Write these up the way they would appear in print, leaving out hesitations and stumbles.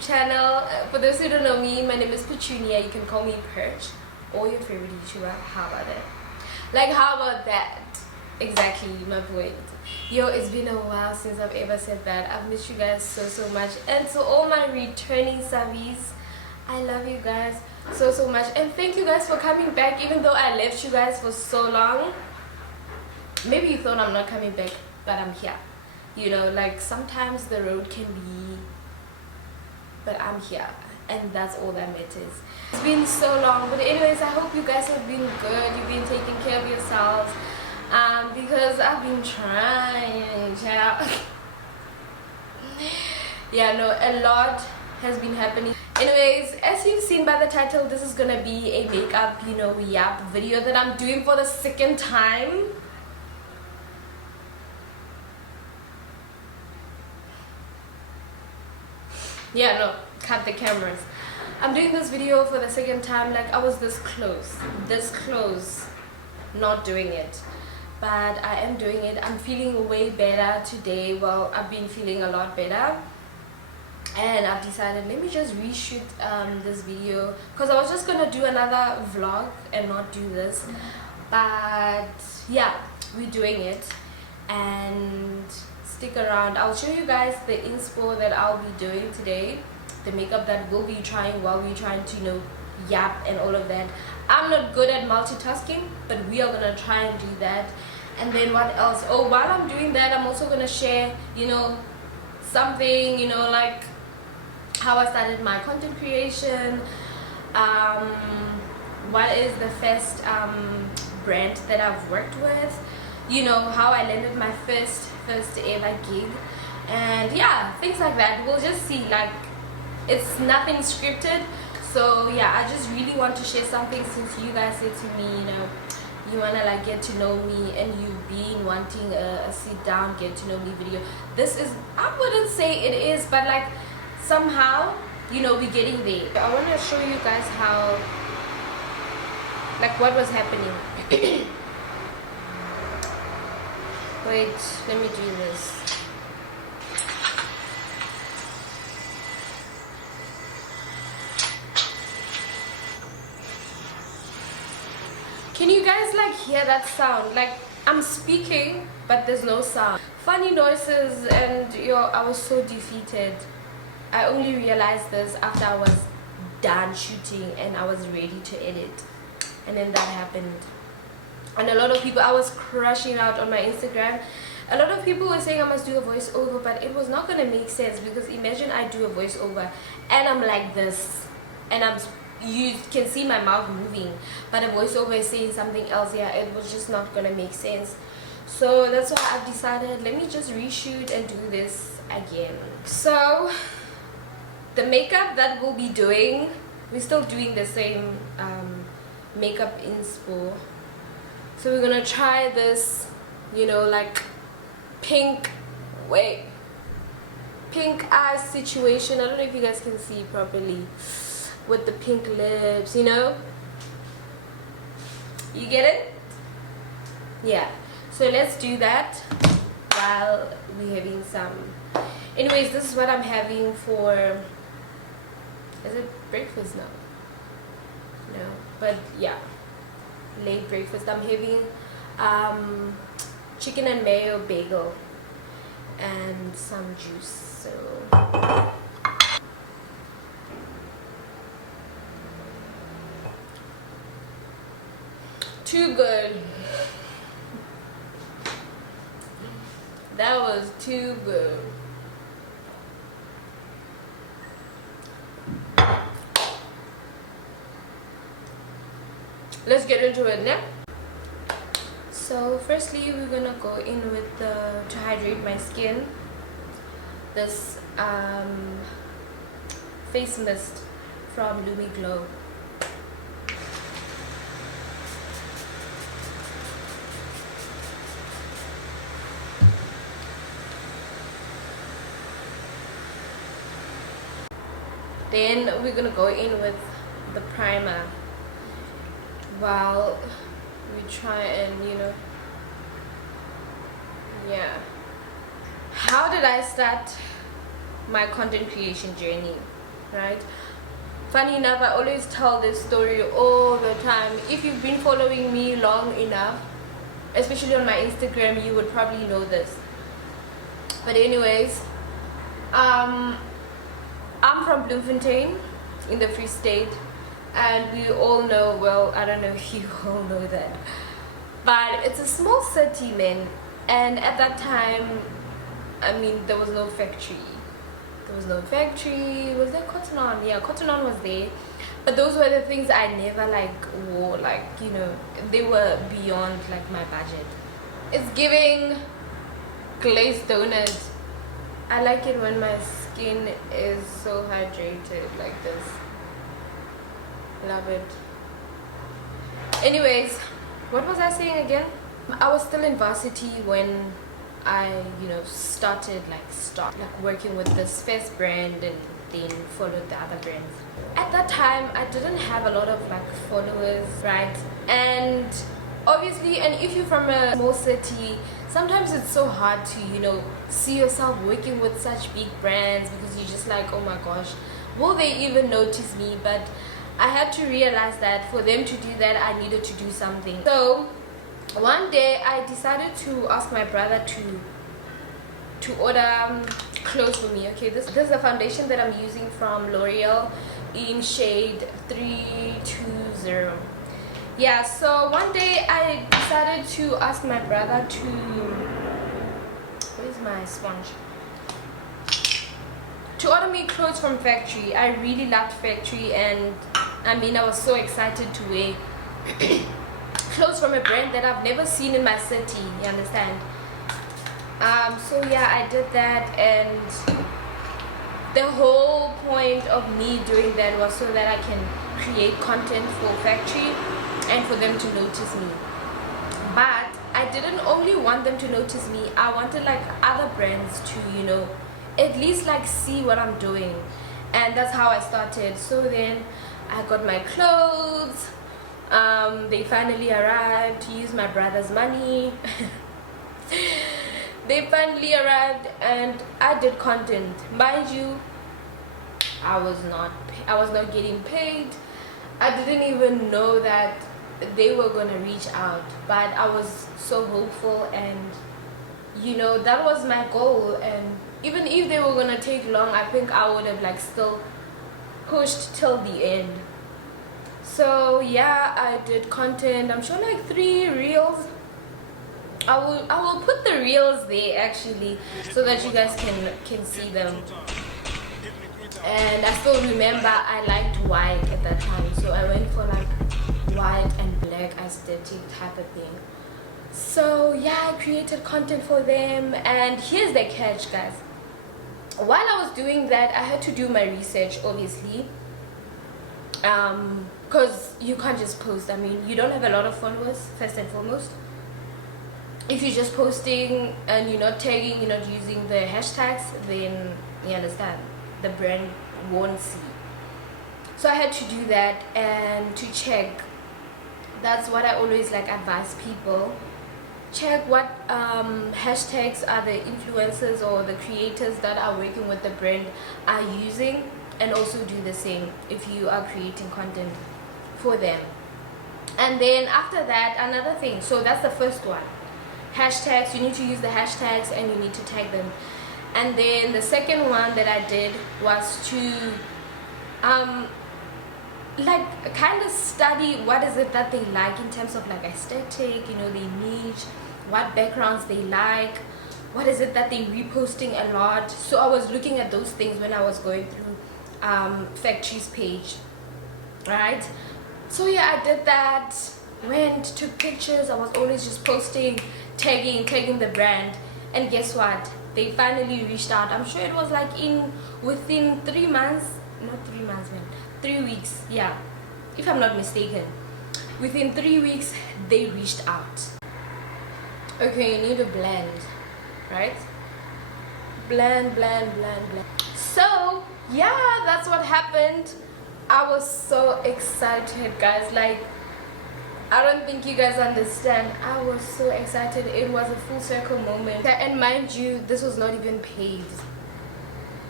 YouTube channel. For those who don't know me, my name is Petunia. You can call me Perch or your favorite YouTuber. How about that? Like, how about that? Exactly my point. Yo, it's been a while since I've ever said that. I've missed you guys so much. And to all my returning subbies, I love you guys so much. And thank you guys for coming back, even though I left you guys for so long. Maybe you thought I'm not coming back, but I'm here. You know, like sometimes the road can be, but I'm here, and that's all that matters. It's been so long, but anyways, I hope you guys have been good. You've been taking care of yourselves, because I've been trying, child. Yeah, no, a lot has been happening. Anyways, as you've seen by the title, this is gonna be a makeup, you know, yap video that I'm doing for the second time. Yeah, no, cut the cameras. I'm doing this video for the second time. Like, I was this close not doing it, but I am doing it. I'm feeling way better today. Well, I've been feeling a lot better, and I've decided, let me just reshoot this video, because I was just gonna do another vlog and not do this, but yeah, we're doing it. And stick around, I'll show you guys the inspo that I'll be doing today, the makeup that we'll be trying while we're trying to, you know, yap and all of that. I'm not good at multitasking, but we are gonna try and do that. And then what else? Oh, while I'm doing that, I'm also gonna share, you know, something, you know, like how I started my content creation, what is the first brand that I've worked with, you know, how I landed my first ever gig, and yeah, things like that. We'll just see. Like, it's nothing scripted, so yeah, I just really want to share something, since you guys said to me, you know, you wanna like get to know me, and you've been wanting a sit down get to know me video. This is, I wouldn't say it is, but like somehow, you know, we're getting there. I want to show you guys how, like, what was happening. Wait, let me do this. Can you guys like hear that sound? Like, I'm speaking, but there's no sound. Funny noises, and yo, I was so defeated. I only realized this after I was done shooting and I was ready to edit, and then that happened. And a lot of people, I was crushing out on my Instagram. A lot of people were saying I must do a voiceover, but it was not gonna make sense, because imagine I do a voiceover and I'm like this, and you can see my mouth moving, but a voiceover is saying something else. Yeah, it was just not gonna make sense. So that's why I've decided, let me just reshoot and do this again. So the makeup that we'll be doing, we're still doing the same makeup inspo. So we're gonna try this, you know, like pink eye situation. I don't know if you guys can see properly with the pink lips, you know, you get it? Yeah, so let's do that while we're having some. Anyways, this is what I'm having for, is it breakfast now? No, but yeah, late breakfast. I'm having chicken and mayo bagel and some juice. So too good. That was too good. Let's get into it now. So firstly, we're gonna go in with to hydrate my skin, this face mist from Glow. Then we're gonna go in with the primer while we try and, you know, yeah. How did I start my content creation journey? right? Funny enough, I always tell this story all the time. If you've been following me long enough, especially on my Instagram, you would probably know this. But anyways, I'm from Bloemfontein in the Free State, and we all know, well, I don't know if you all know that, but it's a small city, man. And at that time, I mean, there was no factory. Was there cotton on? Yeah, cotton on was there, but those were the things I never like wore, like, you know, they were beyond like my budget. It's giving glazed donut. I like it when my skin is so hydrated like this. Love it. Anyways, what was I saying again? I was still in varsity when I, you know, started working with this first brand and then followed the other brands. At that time, I didn't have a lot of like followers, right? And obviously, and if you're from a small city, sometimes it's so hard to, you know, see yourself working with such big brands, because you're just like, oh my gosh, will they even notice me? But I had to realize that for them to do that, I needed to do something. So one day I decided to ask my brother to order clothes for me. Okay, this is a foundation that I'm using from L'Oreal in shade 320. Yeah, so one day I decided to ask my brother to, where's my sponge, to order me clothes from factory. I really loved factory, and I mean, I was so excited to wear clothes from a brand that I've never seen in my city, you understand? So yeah, I did that, and the whole point of me doing that was so that I can create content for factory and for them to notice me. But I didn't only want them to notice me, I wanted like other brands to, you know, at least like see what I'm doing. And that's how I started. So then I got my clothes. They finally arrived, to use my brother's money. They finally arrived, and I did content. Mind you, I was not getting paid. I didn't even know that they were gonna reach out, but I was so hopeful, and you know, that was my goal. And even if they were gonna take long, I think I would have like still pushed till the end. So yeah, I did content. I'm sure like 3 reels. I will put the reels there actually, so that you guys can see them. And I still remember I liked white at that time, so I went for like white and black aesthetic type of thing. So yeah, I created content for them. And here's the catch, guys. While I was doing that, I had to do my research, obviously, because you can't just post. I mean, you don't have a lot of followers, first and foremost. If you're just posting and you're not tagging, you're not using the hashtags, then you understand, the brand won't see. So I had to do that and to check. That's what I always like advise people. Check what hashtags are the influencers or the creators that are working with the brand are using, and also do the same if you are creating content for them. And then after that, another thing, so that's the first one, hashtags. You need to use the hashtags and you need to tag them. And then the second one that I did was to like kind of study what is it that they like in terms of like aesthetic, you know, their niche, what backgrounds they like, what is it that they reposting a lot. So I was looking at those things when I was going through factory's page, right? So yeah, I did that, went, took pictures. I was always just posting, tagging the brand. And guess what, they finally reached out. I'm sure it was like within 3 months, not 3 months, man, 3 weeks, yeah, if I'm not mistaken. Within 3 weeks they reached out. Okay, you need to blend, right? Blend. So yeah, that's what happened. I was so excited, guys. Like, I don't think you guys understand. I was so excited. It was a full circle moment. And mind you, this was not even paid.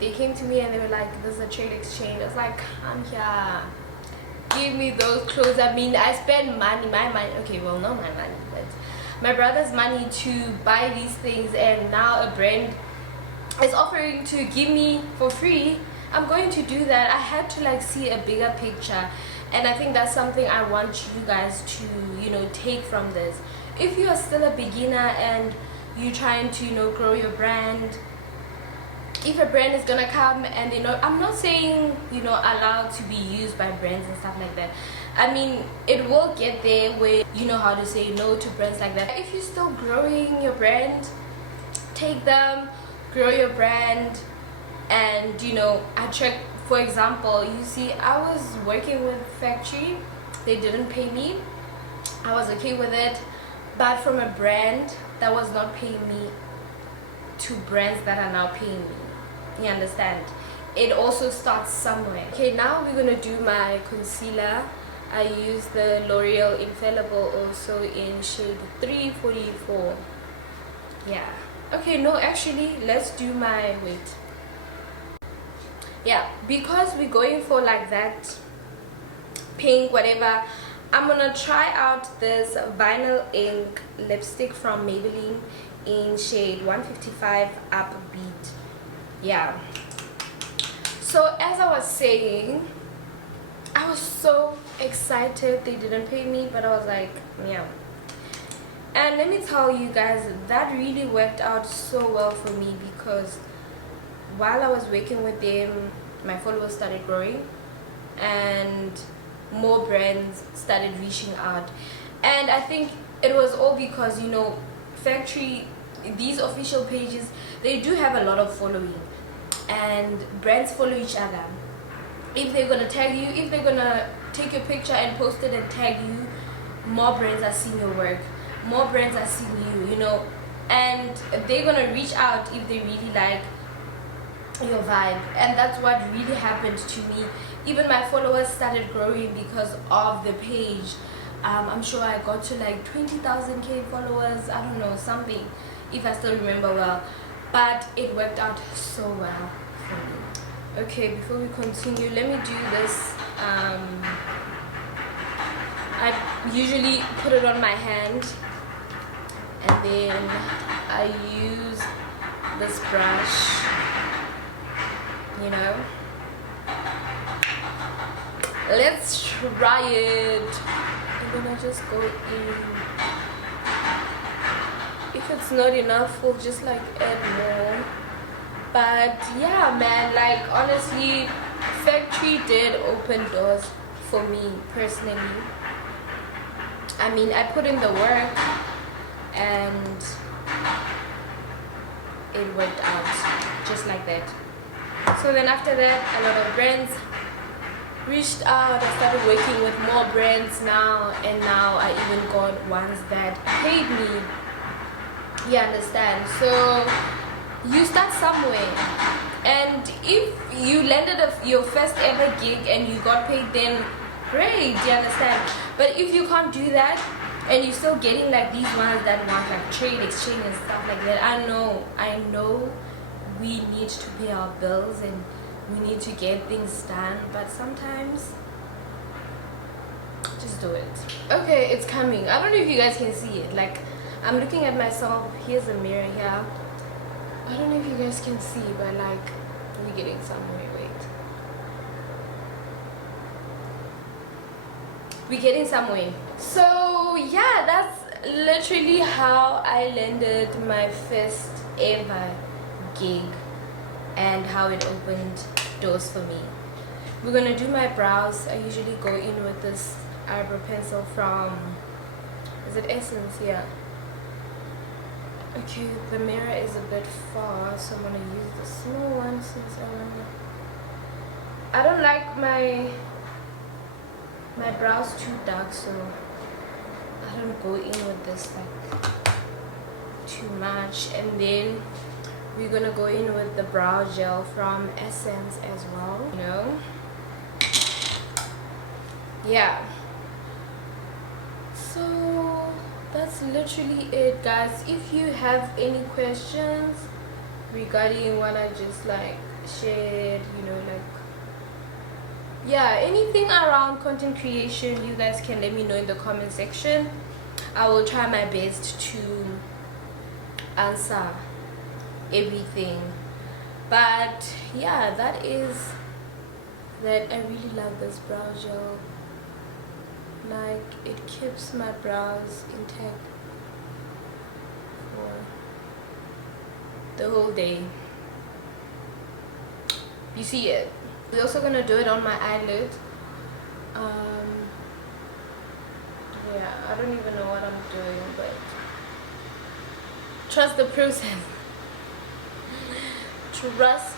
they came to me and they were like, "This is a trade exchange." I was like, "Come here, give me those clothes." I mean, I spend money, my money, okay, well, not my money, but my brother's money to buy these things, and now a brand is offering to give me for free. I'm going to do that. I had to like see a bigger picture, and I think that's something I want you guys to, you know, take from this. If you are still a beginner and you're trying to, you know, grow your brand, if a brand is gonna come and they know, I'm not saying, you know, allowed to be used by brands and stuff like that. I mean, it will get there where you know how to say no to brands like that. If you're still growing your brand, take them, grow your brand, and, you know, attract. For example, you see, I was working with Factory, they didn't pay me, I was okay with it, but from a brand that was not paying me to brands that are now paying me. You understand? It also starts somewhere. Okay, now we're gonna do my concealer. I use the L'Oreal Infallible, also in shade 344. Yeah. Okay, no, actually, let's do my weight. Yeah, because we're going for like that pink, whatever, I'm gonna try out this vinyl ink lipstick from Maybelline in shade 155 Upbeat. Yeah, so as I was saying, I was so excited. They didn't pay me, but I was like, yeah. And let me tell you guys, that really worked out so well for me, because while I was working with them, my followers started growing and more brands started reaching out. And I think it was all because, you know, Factory, these official pages, they do have a lot of following, and brands follow each other. If they're gonna tag you, if they're gonna take your picture and post it and tag you, more brands are seeing your work, more brands are seeing you, you know, and they're gonna reach out if they really like your vibe. And that's what really happened to me. Even my followers started growing because of the page. I'm sure I got to like 20,000 followers, I don't know, something, if I still remember well, but it worked out so well for me. Okay, before we continue, let me do this. I usually put it on my hand, and then I use this brush, you know. Let's try it. I'm gonna just go in. If it's not enough, we'll just like add more. But yeah, man, like honestly, Factory did open doors for me personally. I mean, I put in the work and it worked out just like that. So then after that, a lot of brands reached out. I started working with more brands now, and now I even got ones that paid me. You understand? So you start somewhere, and if you landed your first ever gig and you got paid, then great. You understand? But if you can't do that and you're still getting like these ones that want like trade exchange and stuff like that, I know we need to pay our bills and we need to get things done, but sometimes just do it. Okay, it's coming. I don't know if you guys can see it. Like, I'm looking at myself. Here's a mirror here. I don't know if you guys can see, but like, we're getting somewhere. Wait, we're getting somewhere. So yeah, that's literally how I landed my first ever gig and how it opened doors for me. We're gonna do my brows. I usually go in with this eyebrow pencil from, is it Essence? Yeah. Okay, the mirror is a bit far, so I'm gonna use the small one since I don't like my brows too dark, so I don't go in with this like too much. And then we're gonna go in with the brow gel from Essence as well, you know. Yeah, so that's literally it, guys. If you have any questions regarding what I just like shared, you know, like, yeah, anything around content creation, you guys can let me know in the comment section. I will try my best to answer everything. But yeah, that I really love this brow gel. Like, it keeps my brows intact for the whole day. You see it. We're also gonna do it on my eyelid. Yeah, I don't even know what I'm doing, but trust the process. Trust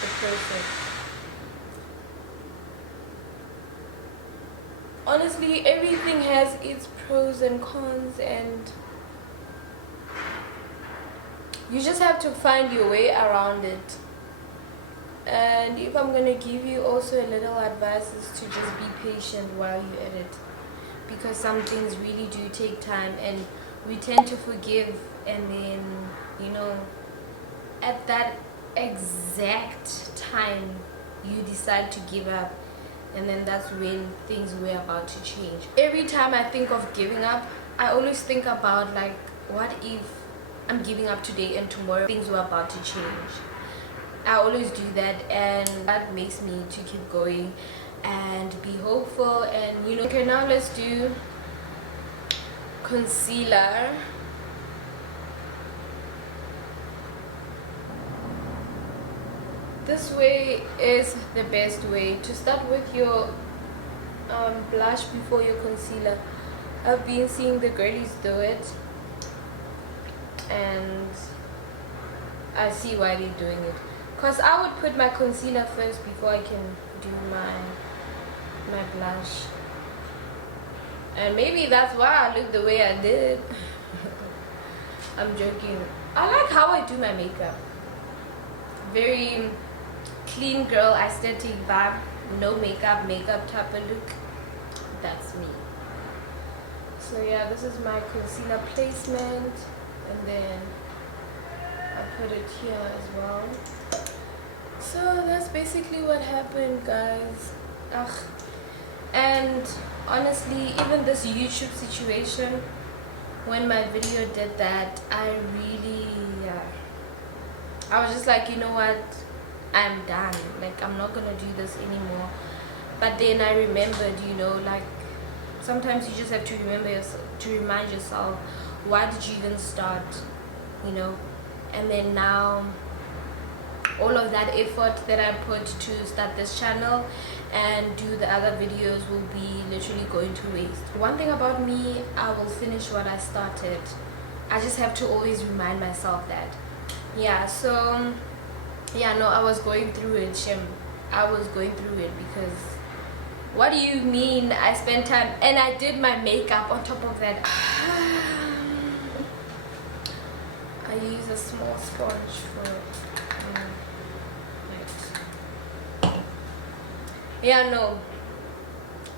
the process. Honestly, everything has its pros and cons, and you just have to find your way around it. And if I'm gonna give you also a little advice, is to just be patient while you edit, because some things really do take time, and we tend to forgive, and then, you know, at that exact time you decide to give up, and then that's when things were about to change. Every time I think of giving up, I always think about, like, what if I'm giving up today and tomorrow things were about to change. I always do that, and that makes me to keep going and be hopeful. And you know, okay, now let's do concealer. This way is the best way to start with your blush before your concealer. I've been seeing the girlies do it, and I see why they're doing it. Because I would put my concealer first before I can do my blush. And maybe that's why I look the way I did. I'm joking. I like how I do my makeup. Very clean girl aesthetic vibe. No makeup type of look. That's me. So yeah, this is my concealer placement. And then I put it here as well. So that's basically what happened, guys. Ugh. And honestly, even this YouTube situation, when my video did that, I was just like, you know what, I'm done. Like, I'm not gonna do this anymore. But then I remembered, you know, like, sometimes you just have to remind yourself, why did you even start, you know? And then now, all of that effort that I put to start this channel and do the other videos will be literally going to waste. One thing about me, I will finish what I started. I just have to always remind myself that. Yeah, so yeah, no, I was going through it, Shem. I was going through it, because what do you mean I spent time, and I did my makeup on top of that. I use a small sponge for it. Yeah, no,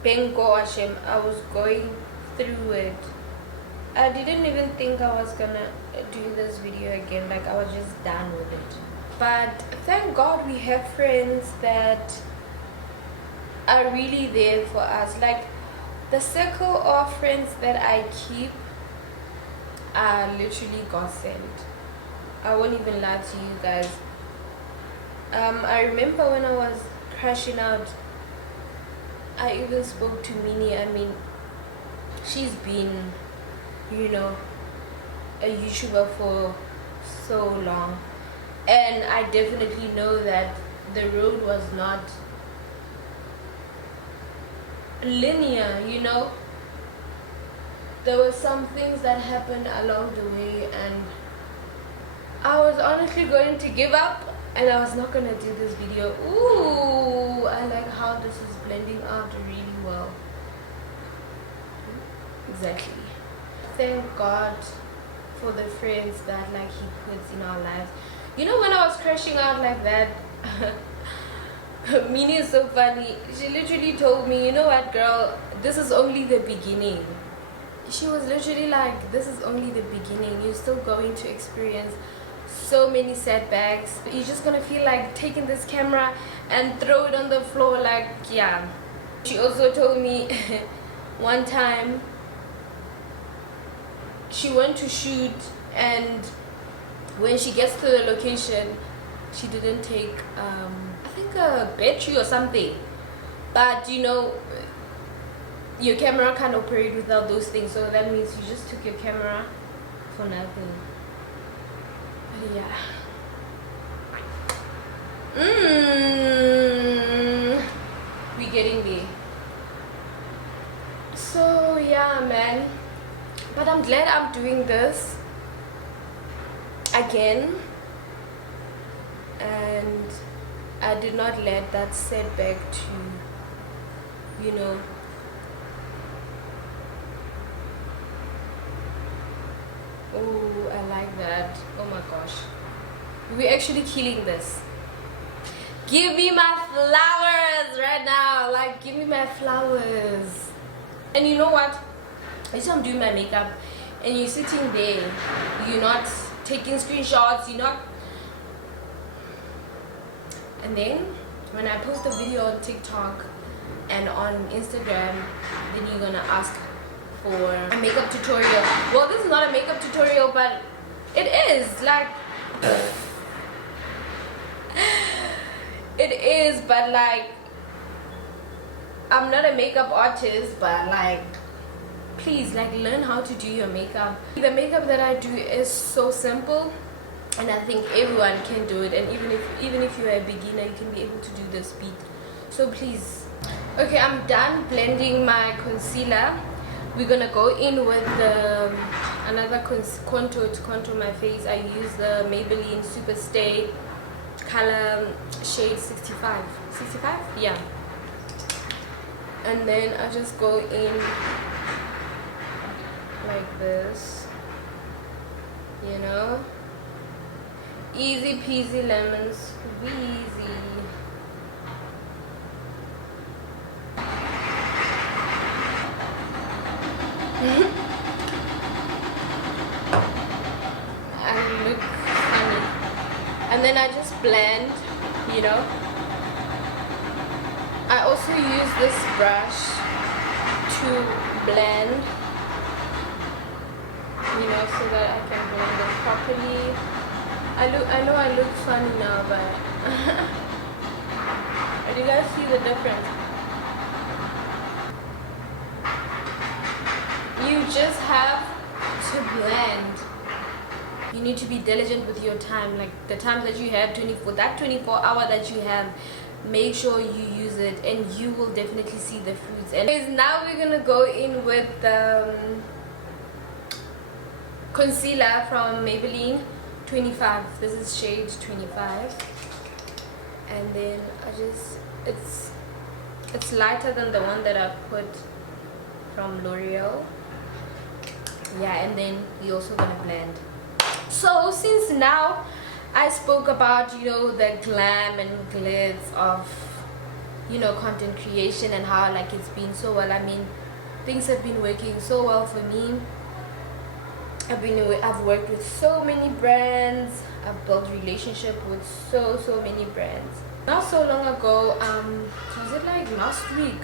Bengo Hashem, I was going through it. I didn't even think I was gonna do this video again. Like, I was just done with it. But thank God we have friends that are really there for us. Like, the circle of friends that I keep are literally godsend. I won't even lie to you guys. I remember when I was crashing out, I even spoke to Minnie. I mean, she's been, you know, a YouTuber for so long, and I definitely know that the road was not linear, you know. There were some things that happened along the way, and I was honestly going to give up, and I was not gonna do this video. Ooh, I like how this is blending out really well. Exactly. Thank God for the friends that, like, he puts in our lives. You know, when I was crashing out like that, Minnie is so funny. She literally told me, you know what, girl, this is only the beginning. She was literally like, this is only the beginning. You're still going to experience so many setbacks. You're just gonna feel like taking this camera and throw it on the floor, like, yeah. She also told me one time she went to shoot, and when she gets to the location, she didn't take I think a battery or something, but you know, your camera can't operate without those things, so that means you just took your camera for nothing. But yeah, we getting there. So yeah, man, but I'm glad I'm doing this again, and I did not let that setback to, you know, oh, I like that. Oh my gosh, we're actually killing this. Give me my flowers right now, like, give me my flowers. And you know what, as I'm doing my makeup and you're sitting there, you're not taking screenshots, you're not. And then when I post a video on TikTok and on Instagram, then you're gonna ask for a makeup tutorial. Well, this is not a makeup tutorial, but it is, like, it is, but like, I'm not a makeup artist, but like, please, like, learn how to do your makeup. The makeup that I do is so simple, and I think everyone can do it, and even if you're a beginner, you can be able to do this beat. So please. Okay, I'm done blending my concealer. We're gonna go in with the another contour to contour my face. I use the Maybelline Super Stay color shade 65. Yeah. And then I just go in like this, you know, easy peasy lemon squeezy. I look funny, and then I just blend, you know. I also use this brush to blend, you know, so that I can blend it properly. I know I look funny now, but do you guys see the difference? You just have to blend. You need to be diligent with your time, like the time that you have, 24 hour that you have, make sure you use it, and you will definitely see the fruits. And now we're gonna go in with the concealer from Maybelline 25. This is shade 25, and then I just, it's lighter than the one that I put from L'Oreal. Yeah, and then you're also gonna blend. So since now I spoke about, you know, the glam and glitz of, you know, content creation and how like it's been so well. I mean, things have been working so well for me. I've worked with so many brands. I've built relationship with so many brands. Not so long ago, was it like last week?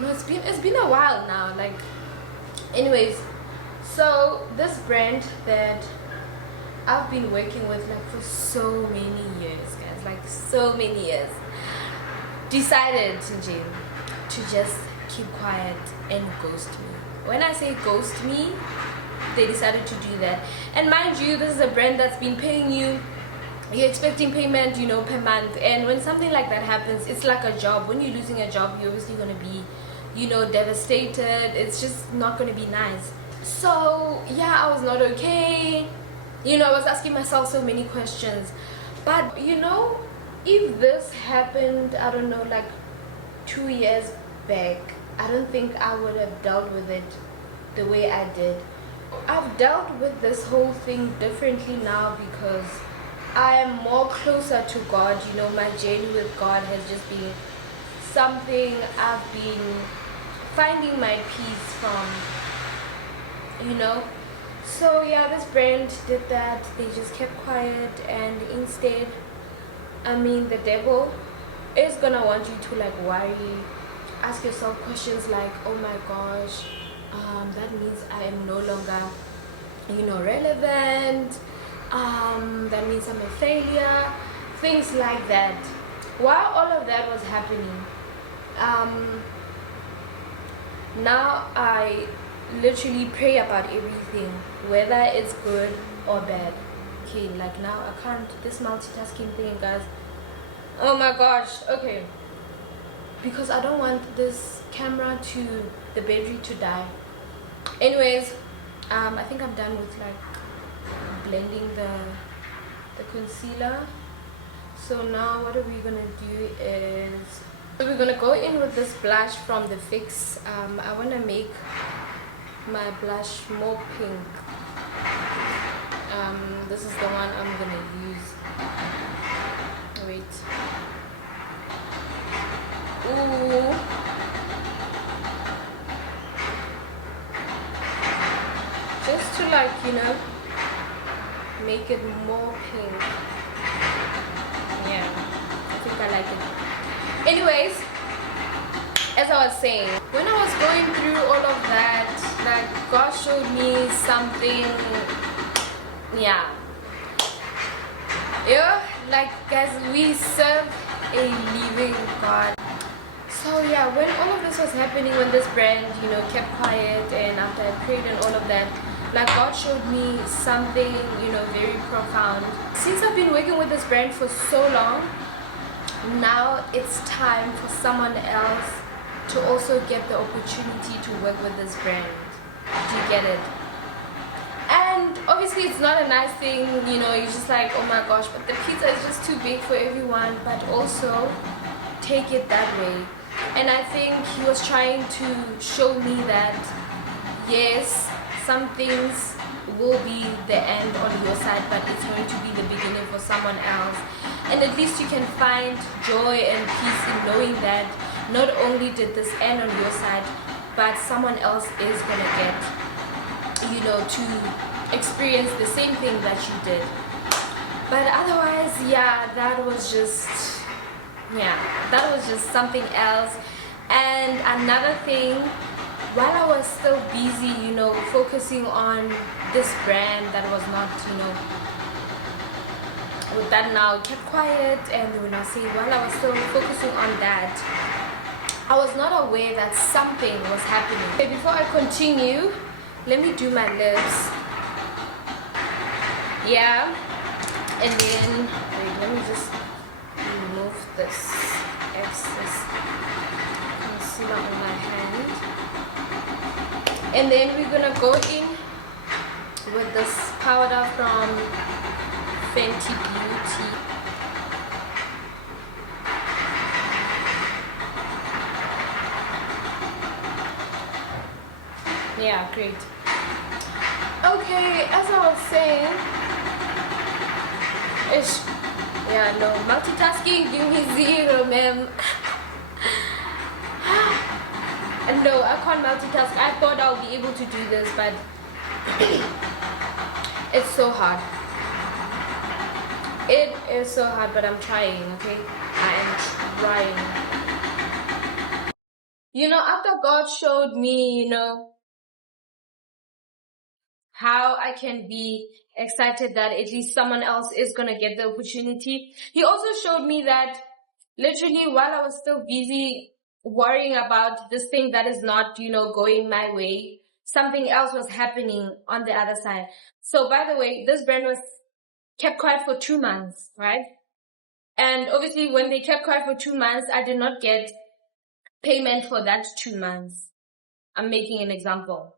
No, it's been a while now. Like, anyways, so this brand that I've been working with like for so many years, guys, like so many years, decided to just keep quiet and ghost me. When I say ghost me, they decided to do that. And mind you, this is a brand that's been paying you, you're expecting payment, you know, per month. And when something like that happens, it's like a job. When you're losing a job, you're obviously going to be, you know, devastated. It's just not going to be nice. So yeah, I was not okay. You know, I was asking myself so many questions. But you know, if this happened, I don't know, like 2 years back, I don't think I would have dealt with it the way I did. I've dealt with this whole thing differently now because I am more closer to God. You know, my journey with God has just been something I've been finding my peace from, you know. So yeah, this brand did that. They just kept quiet, and instead, I mean, the devil is gonna want you to like worry, ask yourself questions like, oh my gosh, that means I am no longer, relevant. That means I'm a failure. Things like that. While all of that was happening, um, now I literally pray about everything, whether it's good or bad. Okay, like now I can't, this multitasking thing, guys. Oh my gosh, okay. Because I don't want this camera to, the battery to die. Anyways, I think I'm done with like blending the concealer. So now what are we gonna do is, so we're gonna go in with this blush from the Fix. I wanna make my blush more pink. This is the one I'm gonna use. Wait. Ooh. Just to like, make it more pink. Yeah, I think I like it. Anyways, as I was saying, when I was going through all of that, like God showed me something. Yeah, like guys, we serve a living God. So yeah, when all of this was happening, when this brand kept quiet, and after I prayed and all of that, like God showed me something very profound. Since I've been working with this brand for so long, now it's time for someone else to also get the opportunity to work with this brand. Do you get it? And obviously it's not a nice thing, you're just like, oh my gosh, but the pizza is just too big for everyone. But also take it that way. And I think he was trying to show me that yes, some things will be the end on your side, but it's going to be the beginning for someone else. And at least you can find joy and peace in knowing that not only did this end on your side, but someone else is gonna get to experience the same thing that you did. But otherwise, yeah, that was just something else. And another thing, while I was still busy focusing on this brand that was not with that, now kept quiet, and when I say while I was still focusing on that, I was not aware that something was happening. Okay, before I continue, let me do my lips. Yeah, and then wait, let me just remove this excess concealer on my hand, and then we're gonna go in with this powder from Fenty Beauty. Yeah, great. Okay, as I was saying, multitasking give me zero, ma'am. And no, I can't multitask. I thought I would be able to do this, but it's so hard. It is so hard, but I'm trying, okay? I am trying. After God showed me, how I can be excited that at least someone else is gonna get the opportunity, He also showed me that literally while I was still busy worrying about this thing that is not, going my way, something else was happening on the other side. So by the way, this brand was kept quiet for 2 months, right? And obviously when they kept quiet for 2 months, I did not get payment for that 2 months. I'm making an example.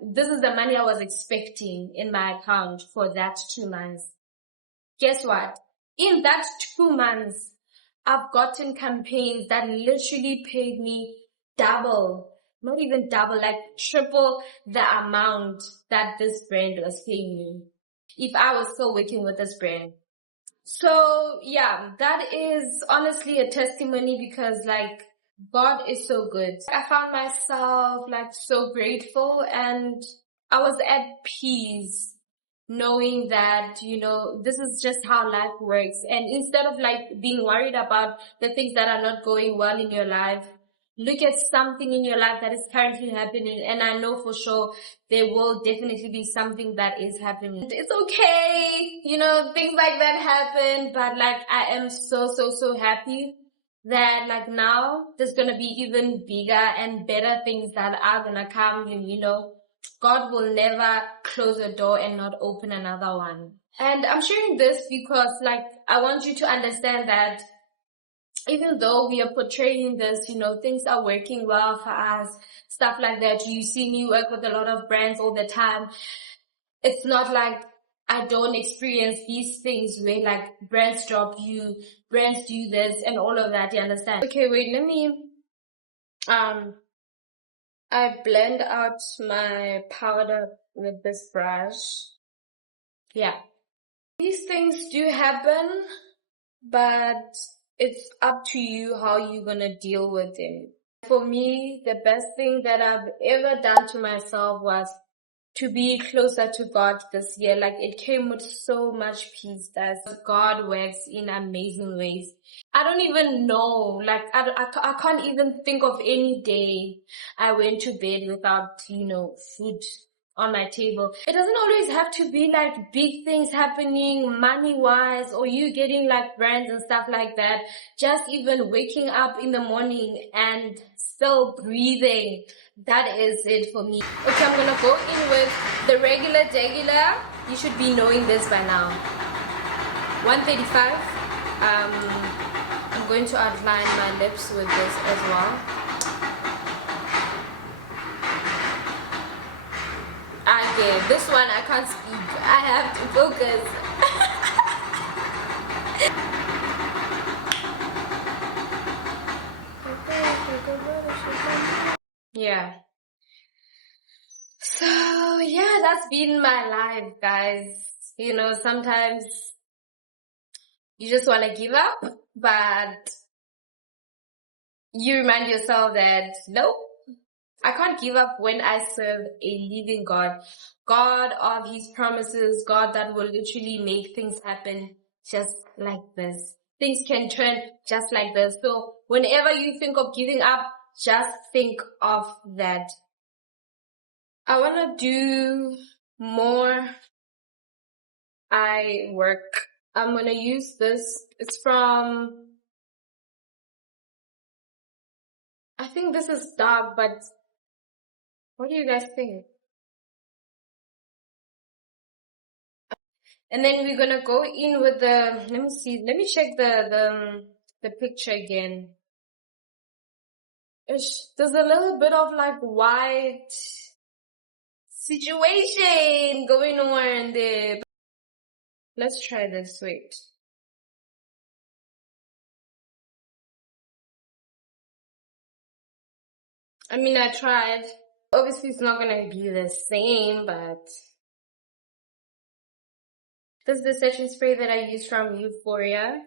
This is the money I was expecting in my account for that 2 months. Guess what? In that 2 months, I've gotten campaigns that literally paid me double, not even double, like triple the amount that this brand was paying me if I was still working with this brand. So yeah, that is honestly a testimony, because like God is so good. I found myself like so grateful, and I was at peace knowing that, you know, this is just how life works. And instead of like being worried about the things that are not going well in your life, look at something in your life that is currently happening, and I know for sure there will definitely be something that is happening. It's okay, you know, things like that happen, but like I am so happy that like now there's gonna be even bigger and better things that are gonna come. You know, God will never close a door and not open another one. And I'm sharing this because like I want you to understand that even though we are portraying this, you know, things are working well for us, stuff like that. You see me work with a lot of brands all the time. It's not like I don't experience these things where like brands drop you, brands do this and all of that, you understand? Okay, wait, let me, I blend out my powder with this brush. Yeah. These things do happen, but it's up to you how you're gonna deal with them. For me, the best thing that I've ever done to myself was to be closer to God this year. Like it came with so much peace, that God works in amazing ways. I don't even know, like I can't even think of any day I went to bed without, you know, food on my table. It doesn't always have to be like big things happening money wise or you getting like brands and stuff like that. Just even waking up in the morning and still breathing, that is it for me. Okay, I'm gonna go in with the regular. You should be knowing this by now. 135. I'm going to outline my lips with this as well. Okay, this one I can't speak. I have to focus. Yeah. So yeah, that's been my life, guys. You know, sometimes you just want to give up, but you remind yourself that nope, I can't give up when I serve a living God. God of his promises, God that will literally make things happen just like this. Things can turn just like this. So whenever you think of giving up, just think of that. I want to do more eye work. I'm going to use this. It's from, I think this is dark, but what do you guys think? And then we're gonna go in with the, let me see, let me check the picture again. There's a little bit of like white situation going on there. Let's try this, wait. I mean, I tried. Obviously, it's not gonna be the same, but this is the setting spray that I use from Euphoria.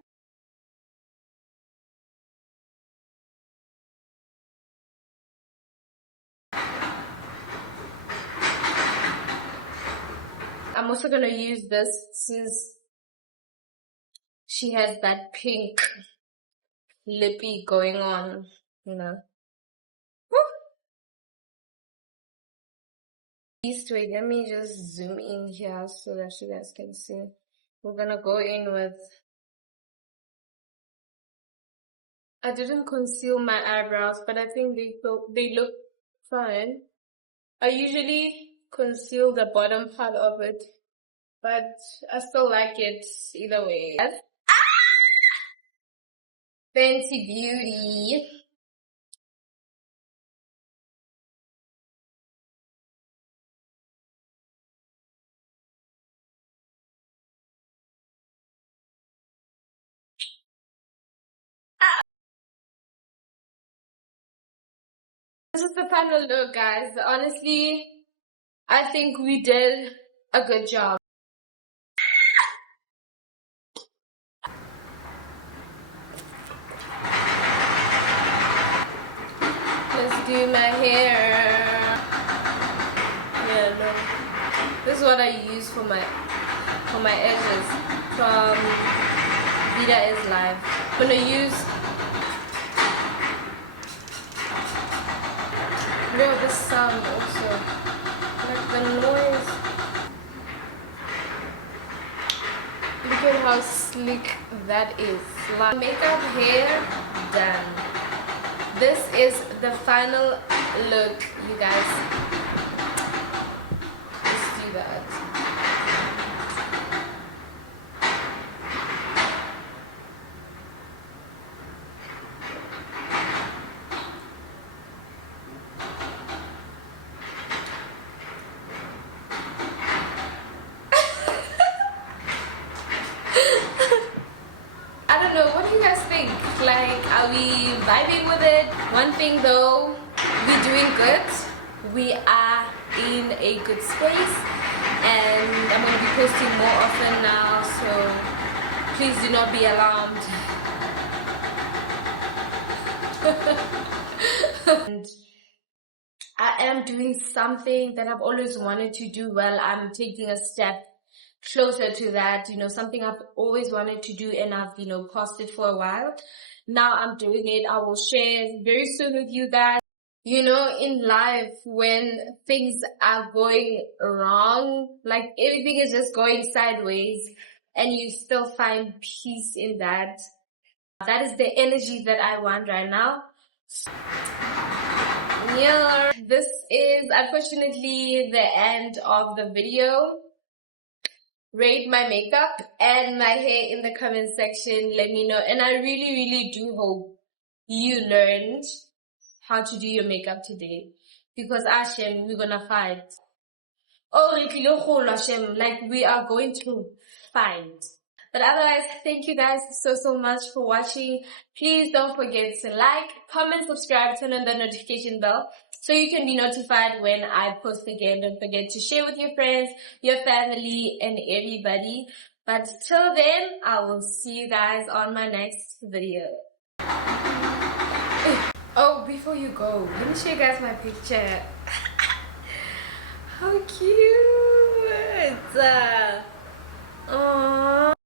I'm also gonna use this since she has that pink lippy going on, you know. Wait, let me just zoom in here so that you guys can see. We're gonna go in with, I didn't conceal my eyebrows, but I think they look fine. I usually conceal the bottom part of it, but I still like it either way. Ah! Fancy beauty. This is the final look, guys. Honestly, I think we did a good job. Let's do my hair. Yeah, look. This is what I use for my edges from Vida is Live. I'm gonna use this sound also, like the noise. Look at how slick that is. Like, makeup, hair, done. This is the final look, you guys. Let's do that. I don't know, what do you guys think? Like, are we vibing with it? One thing though, we're doing good. We are in a good space, and I'm going to be posting more often now, so please do not be alarmed. And I am doing something that I've always wanted to do. Well, I'm taking a step closer to that, you know, something I've always wanted to do, and I've, you know, paused it for a while. Now I'm doing it. I will share very soon with you guys. You know, in life, when things are going wrong, like everything is just going sideways, and you still find peace in that. That is the energy that I want right now. Yeah, this is unfortunately the end of the video. Rate my makeup and my hair in the comment section. Let me know. And I really do hope you learned how to do your makeup today, because Hashem, we're gonna fight. Oh, Hashem, like we are going to fight. But otherwise, thank you guys so much for watching. Please don't forget to like, comment, subscribe, turn on the notification bell so you can be notified when I post again. Don't forget to share with your friends, your family, and everybody. But till then, I will see you guys on my next video. Oh, before you go, let me show you guys my picture. How cute! Aww.